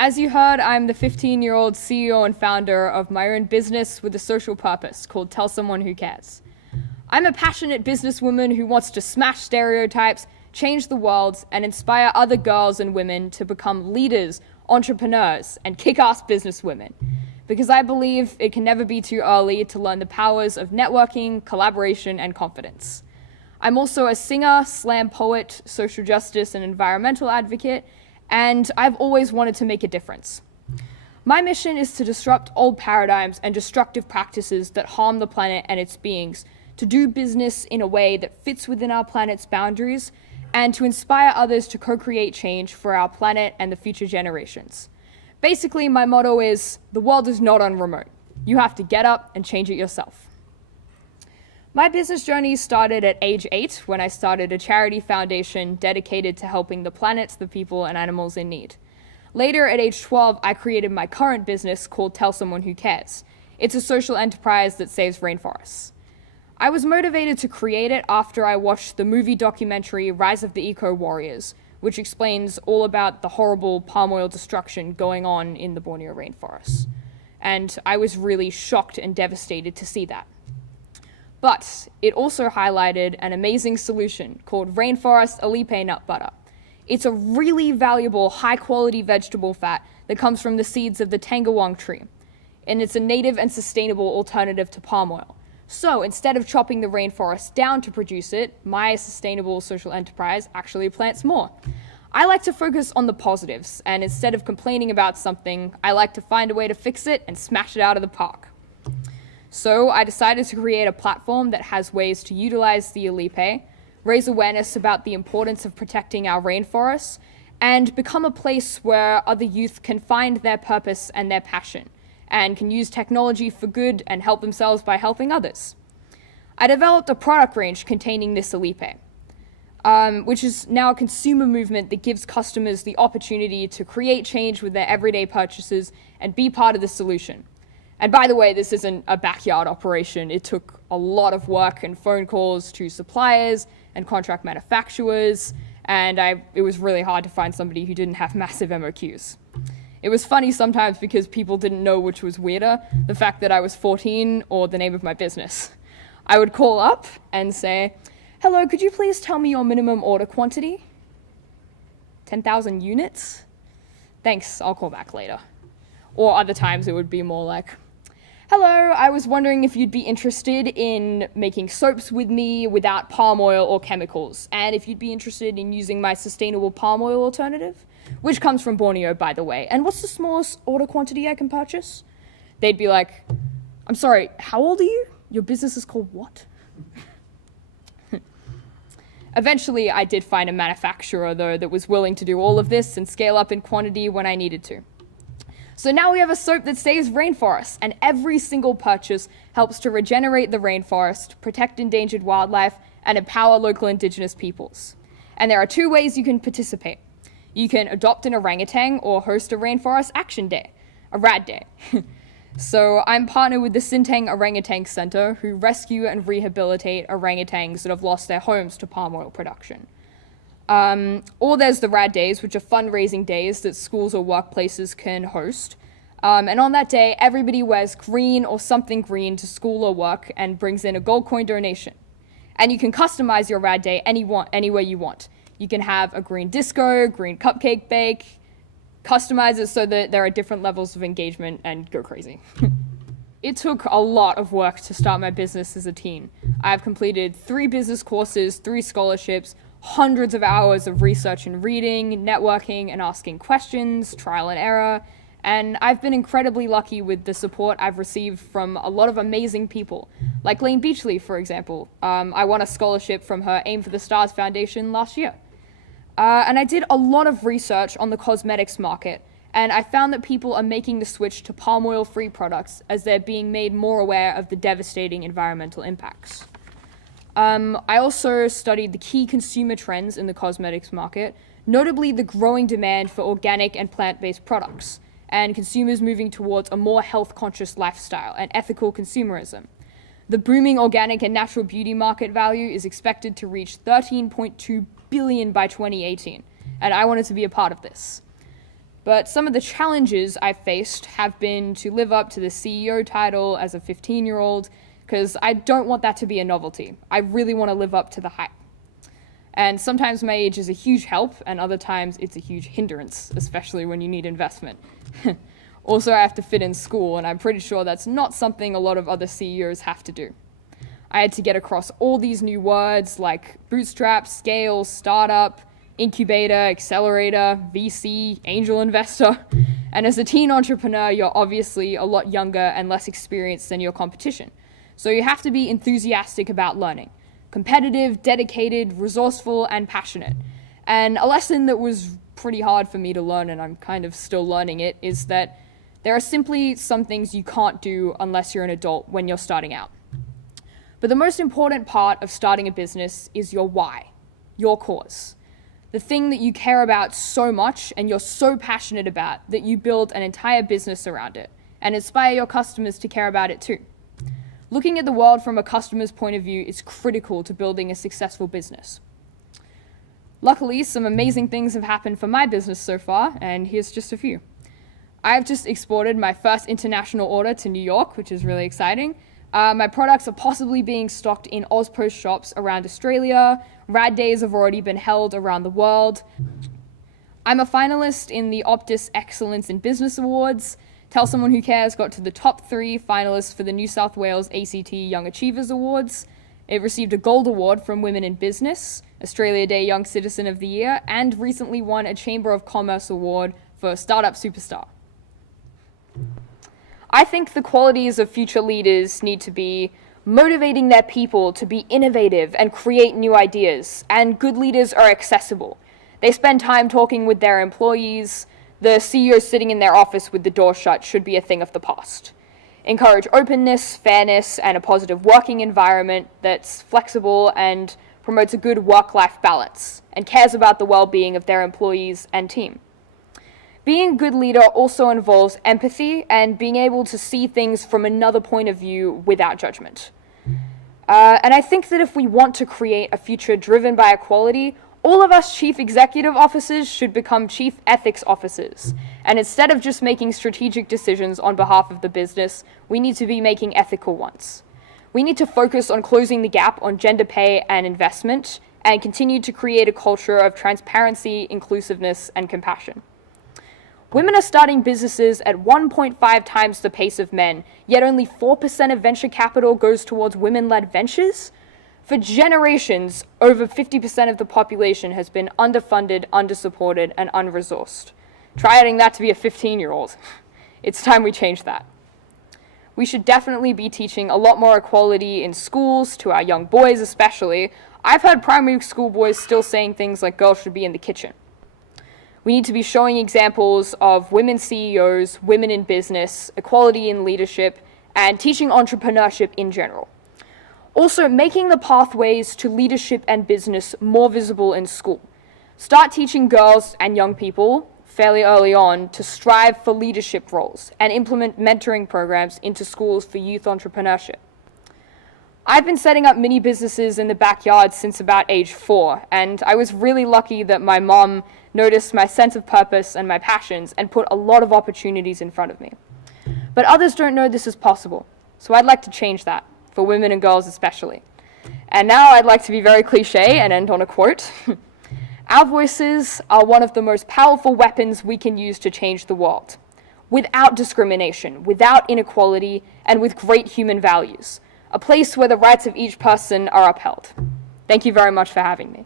As you heard, I'm the 15-year-old CEO and founder of my own business with a social purpose called Tell Someone Who Cares. I'm a passionate businesswoman who wants to smash stereotypes, change the world, and inspire other girls and women to become leaders, entrepreneurs, and kick-ass businesswomen. Because I believe it can never be too early to learn the powers of networking, collaboration, and confidence. I'm also a singer, slam poet, social justice, and environmental advocate, and I've always wanted to make a difference. My mission is to disrupt old paradigms and destructive practices that harm the planet and its beings, to do business in a way that fits within our planet's boundaries, and to inspire others to co-create change for our planet and the future generations. Basically, my motto is, the world is not on remote. You have to get up and change it yourself. My business journey started at age 8 when I started a charity foundation dedicated to helping the planet, the people, and animals in need. Later, at age 12, I created my current business called Tell Someone Who Cares. It's a social enterprise that saves rainforests. I was motivated to create it after I watched the movie documentary Rise of the Eco-Warriors, which explains all about the horrible palm oil destruction going on in the Borneo rainforests. And I was really shocked and devastated to see that. But it also highlighted an amazing solution called Rainforest Alipe Nut Butter. It's a really valuable, high-quality vegetable fat that comes from the seeds of the tangawang tree, and it's a native and sustainable alternative to palm oil. So instead of chopping the rainforest down to produce it, my sustainable social enterprise actually plants more. I like to focus on the positives, and instead of complaining about something, I like to find a way to fix it and smash it out of the park. So I decided to create a platform that has ways to utilize the Alipe, raise awareness about the importance of protecting our rainforests, and become a place where other youth can find their purpose and their passion, and can use technology for good and help themselves by helping others. I developed a product range containing this Alipe, which is now a consumer movement that gives customers the opportunity to create change with their everyday purchases and be part of the solution. And by the way, this isn't a backyard operation. It took a lot of work and phone calls to suppliers and contract manufacturers, and it was really hard to find somebody who didn't have massive MOQs. It was funny sometimes because people didn't know which was weirder, the fact that I was 14 or the name of my business. I would call up and say, "Hello, could you please tell me your minimum order quantity?" 10,000 units? Thanks, I'll call back later. Or other times it would be more like, "Hello, I was wondering if you'd be interested in making soaps with me without palm oil or chemicals, and if you'd be interested in using my sustainable palm oil alternative, which comes from Borneo, by the way, and what's the smallest order quantity I can purchase?" They'd be like, "I'm sorry, how old are you? Your business is called what?" Eventually, I did find a manufacturer, though, that was willing to do all of this and scale up in quantity when I needed to. So now we have a soap that saves rainforests, and every single purchase helps to regenerate the rainforest, protect endangered wildlife, and empower local indigenous peoples. And there are 2 ways you can participate. You can adopt an orangutan or host a Rainforest Action Day, a RAD Day. So I'm partnered with the Sintang Orangutan Center, who rescue and rehabilitate orangutans that have lost their homes to palm oil production. Or there's the RAD Days, which are fundraising days that schools or workplaces can host. And on that day, everybody wears green or something green to school or work and brings in a gold coin donation. And you can customize your RAD Day any way you want. You can have a green disco, green cupcake bake, customize it so that there are different levels of engagement, and go crazy. It took a lot of work to start my business as a teen. I've completed 3 business courses, 3 scholarships, hundreds of hours of research and reading, networking and asking questions, trial and error, and I've been incredibly lucky with the support I've received from a lot of amazing people, like Lane Beachley, for example. I won a scholarship from her Aim for the Stars Foundation last year. And I did a lot of research on the cosmetics market, and I found that people are making the switch to palm oil-free products as they're being made more aware of the devastating environmental impacts. I also studied the key consumer trends in the cosmetics market, notably the growing demand for organic and plant-based products, and consumers moving towards a more health-conscious lifestyle and ethical consumerism. The booming organic and natural beauty market value is expected to reach $13.2 billion by 2018, and I wanted to be a part of this. But some of the challenges I've faced have been to live up to the CEO title as a 15-year-old, because I don't want that to be a novelty. I really want to live up to the hype. And sometimes my age is a huge help, and other times it's a huge hindrance, especially when you need investment. Also, I have to fit in school, and I'm pretty sure that's not something a lot of other CEOs have to do. I had to get across all these new words like bootstrap, scale, startup, incubator, accelerator, VC, angel investor. And as a teen entrepreneur, you're obviously a lot younger and less experienced than your competition. So you have to be enthusiastic about learning. Competitive, dedicated, resourceful, and passionate. And a lesson that was pretty hard for me to learn, and I'm kind of still learning it, is that there are simply some things you can't do unless you're an adult when you're starting out. But the most important part of starting a business is your why, your cause. The thing that you care about so much and you're so passionate about that you build an entire business around it and inspire your customers to care about it too. Looking at the world from a customer's point of view is critical to building a successful business. Luckily, some amazing things have happened for my business so far, and here's just a few. I've just exported my first international order to New York, which is really exciting. My products are possibly being stocked in Ozpost shops around Australia. Rad Days have already been held around the world. I'm a finalist in the Optus Excellence in Business Awards. Tell Someone Who Cares got to the top 3 finalists for the New South Wales ACT Young Achievers Awards. It received a Gold Award from Women in Business, Australia Day Young Citizen of the Year, and recently won a Chamber of Commerce Award for Startup Superstar. I think the qualities of future leaders need to be motivating their people to be innovative and create new ideas, and good leaders are accessible. They spend time talking with their employees. The CEO sitting in their office with the door shut should be a thing of the past. Encourage openness, fairness, and a positive working environment that's flexible and promotes a good work-life balance and cares about the well-being of their employees and team. Being a good leader also involves empathy and being able to see things from another point of view without judgment. And I think that if we want to create a future driven by equality, all of us chief executive officers should become chief ethics officers. And instead of just making strategic decisions on behalf of the business, we need to be making ethical ones. We need to focus on closing the gap on gender pay and investment and continue to create a culture of transparency, inclusiveness, and compassion. Women are starting businesses at 1.5 times the pace of men, yet only 4% of venture capital goes towards women-led ventures. For generations, over 50% of the population has been underfunded, undersupported, and unresourced. Try adding that to be a 15-year-old. It's time we change that. We should definitely be teaching a lot more equality in schools, to our young boys especially. I've heard primary school boys still saying things like girls should be in the kitchen. We need to be showing examples of women CEOs, women in business, equality in leadership, and teaching entrepreneurship in general. Also, making the pathways to leadership and business more visible in school. Start teaching girls and young people fairly early on to strive for leadership roles and implement mentoring programs into schools for youth entrepreneurship. I've been setting up mini businesses in the backyard since about age 4, and I was really lucky that my mom noticed my sense of purpose and my passions and put a lot of opportunities in front of me. But others don't know this is possible, so I'd like to change that, for women and girls especially. And now I'd like to be very cliche and end on a quote. Our voices are one of the most powerful weapons we can use to change the world, without discrimination, without inequality, and with great human values. A place where the rights of each person are upheld. Thank you very much for having me.